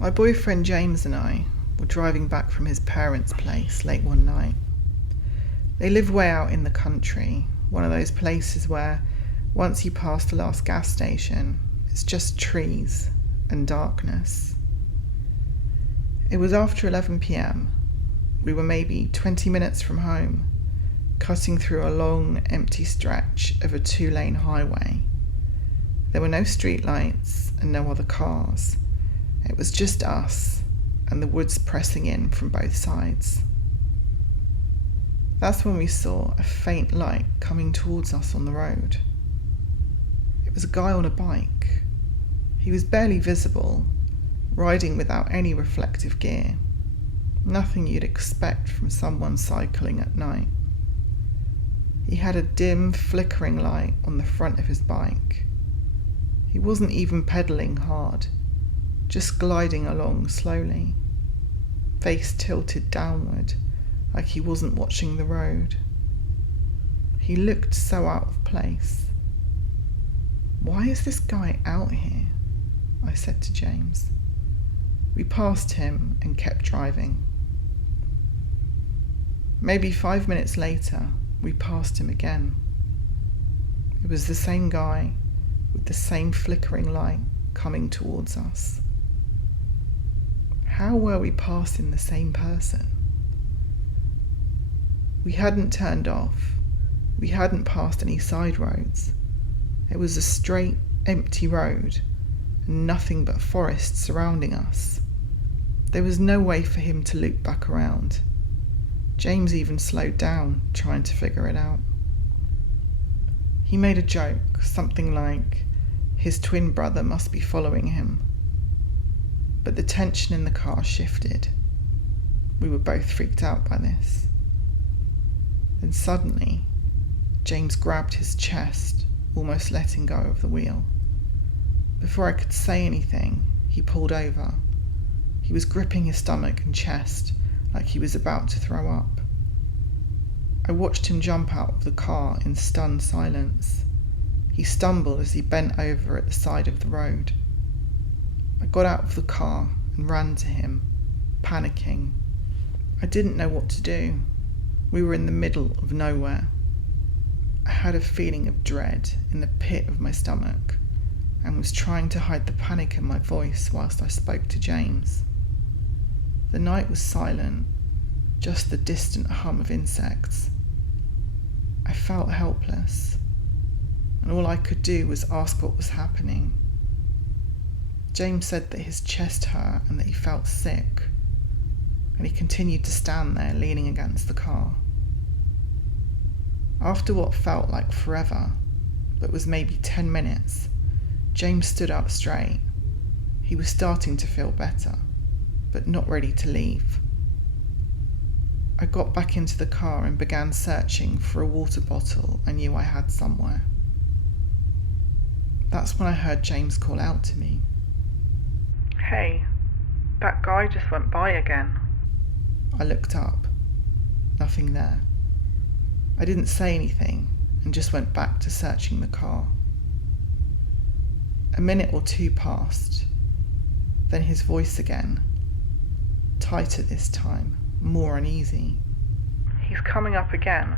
My boyfriend James and I were driving back from his parents' place late one night. They live way out in the country, one of those places where once you pass the last gas station, it's just trees and darkness. It was after 11 p.m. We were maybe 20 minutes from home, cutting through a long, empty stretch of a 2-lane highway. There were no streetlights and no other cars. It was just us and the woods pressing in from both sides. That's when we saw a faint light coming towards us on the road. It was a guy on a bike. He was barely visible, riding without any reflective gear. Nothing you'd expect from someone cycling at night. He had a dim, flickering light on the front of his bike. He wasn't even pedalling hard, just gliding along slowly, face tilted downward, like he wasn't watching the road. He looked so out of place. "Why is this guy out here?" I said to James. We passed him and kept driving. Maybe 5 minutes later, we passed him again. It was the same guy with the same flickering light coming towards us. How were we passing the same person? We hadn't turned off. We hadn't passed any side roads. It was a straight, empty road and nothing but forest surrounding us. There was no way for him to loop back around. James even slowed down, trying to figure it out. He made a joke, something like his twin brother must be following him. But the tension in the car shifted. We were both freaked out by this. Then suddenly, James grabbed his chest, almost letting go of the wheel. Before I could say anything, he pulled over. He was gripping his stomach and chest like he was about to throw up. I watched him jump out of the car in stunned silence. He stumbled as he bent over at the side of the road. I got out of the car and ran to him, panicking. I didn't know what to do. We were in the middle of nowhere. I had a feeling of dread in the pit of my stomach and was trying to hide the panic in my voice whilst I spoke to James. The night was silent, just the distant hum of insects. I felt helpless, and all I could do was ask what was happening. James said that his chest hurt and that he felt sick, and he continued to stand there leaning against the car. After what felt like forever, but was maybe 10 minutes, James stood up straight. He was starting to feel better, but not ready to leave. I got back into the car and began searching for a water bottle I knew I had somewhere. That's when I heard James call out to me. "Hey, that guy just went by again." I looked up. Nothing there. I didn't say anything and just went back to searching the car. A minute or two passed. Then his voice again. Tighter this time, more uneasy. "He's coming up again.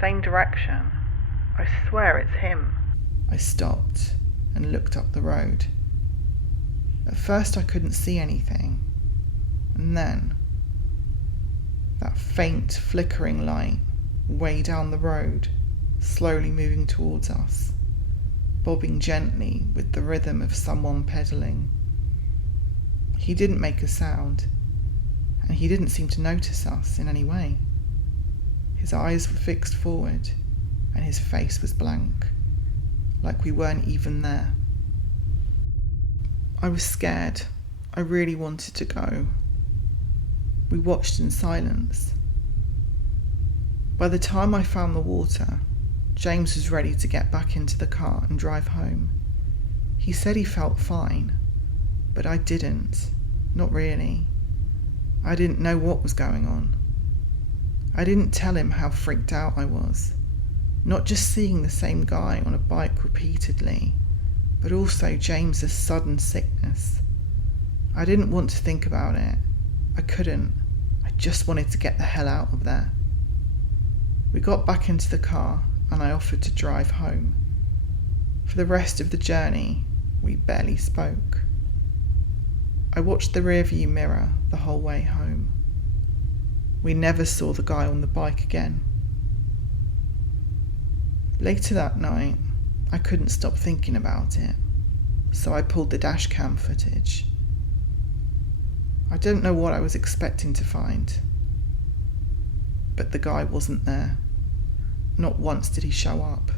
Same direction. I swear it's him." I stopped and looked up the road. At first I couldn't see anything, and then that faint flickering light way down the road, slowly moving towards us, bobbing gently with the rhythm of someone pedaling. He didn't make a sound, and he didn't seem to notice us in any way. His eyes were fixed forward, and his face was blank, like we weren't even there. I was scared. I really wanted to go. We watched in silence. By the time I found the water, James was ready to get back into the car and drive home. He said he felt fine, but I didn't. Not really. I didn't know what was going on. I didn't tell him how freaked out I was. Not just seeing the same guy on a bike repeatedly, but also James's sudden sickness. I didn't want to think about it. I couldn't. I just wanted to get the hell out of there. We got back into the car and I offered to drive home. For the rest of the journey, we barely spoke. I watched the rearview mirror the whole way home. We never saw the guy on the bike again. Later that night, I couldn't stop thinking about it, so I pulled the dash cam footage. I don't know what I was expecting to find, but the guy wasn't there. Not once did he show up.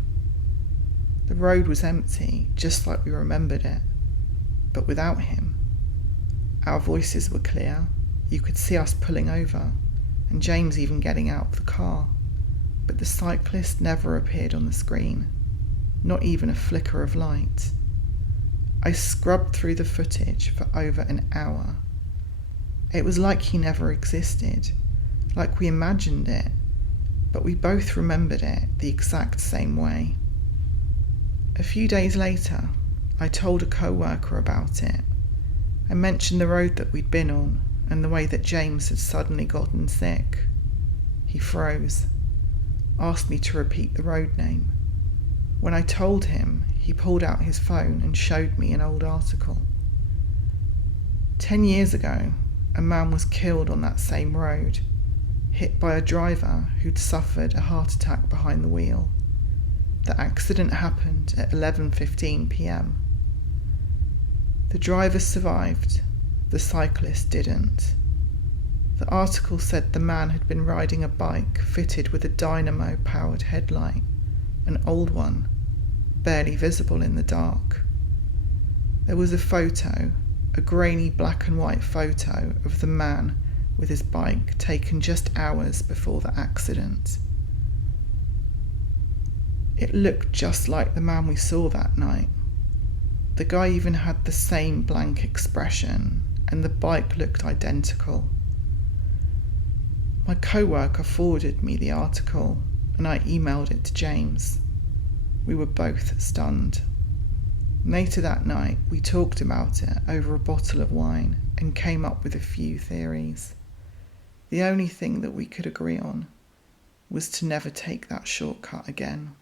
The road was empty, just like we remembered it, but without him. Our voices were clear, you could see us pulling over, and James even getting out of the car, but the cyclist never appeared on the screen, not even a flicker of light. I scrubbed through the footage for over an hour. It was like he never existed, like we imagined it, but we both remembered it the exact same way. A few days later, I told a co-worker about it. I mentioned the road that we'd been on and the way that James had suddenly gotten sick. He froze, asked me to repeat the road name. When I told him, he pulled out his phone and showed me an old article. 10 years ago, a man was killed on that same road, hit by a driver who'd suffered a heart attack behind the wheel. The accident happened at 11:15 p.m. The driver survived, the cyclist didn't. The article said the man had been riding a bike fitted with a dynamo-powered headlight, an old one, barely visible in the dark. There was a photo, a grainy black and white photo of the man with his bike taken just hours before the accident. It looked just like the man we saw that night. The guy even had the same blank expression, and the bike looked identical. My co-worker forwarded me the article, and I emailed it to James. We were both stunned. Later that night, we talked about it over a bottle of wine and came up with a few theories. The only thing that we could agree on was to never take that shortcut again.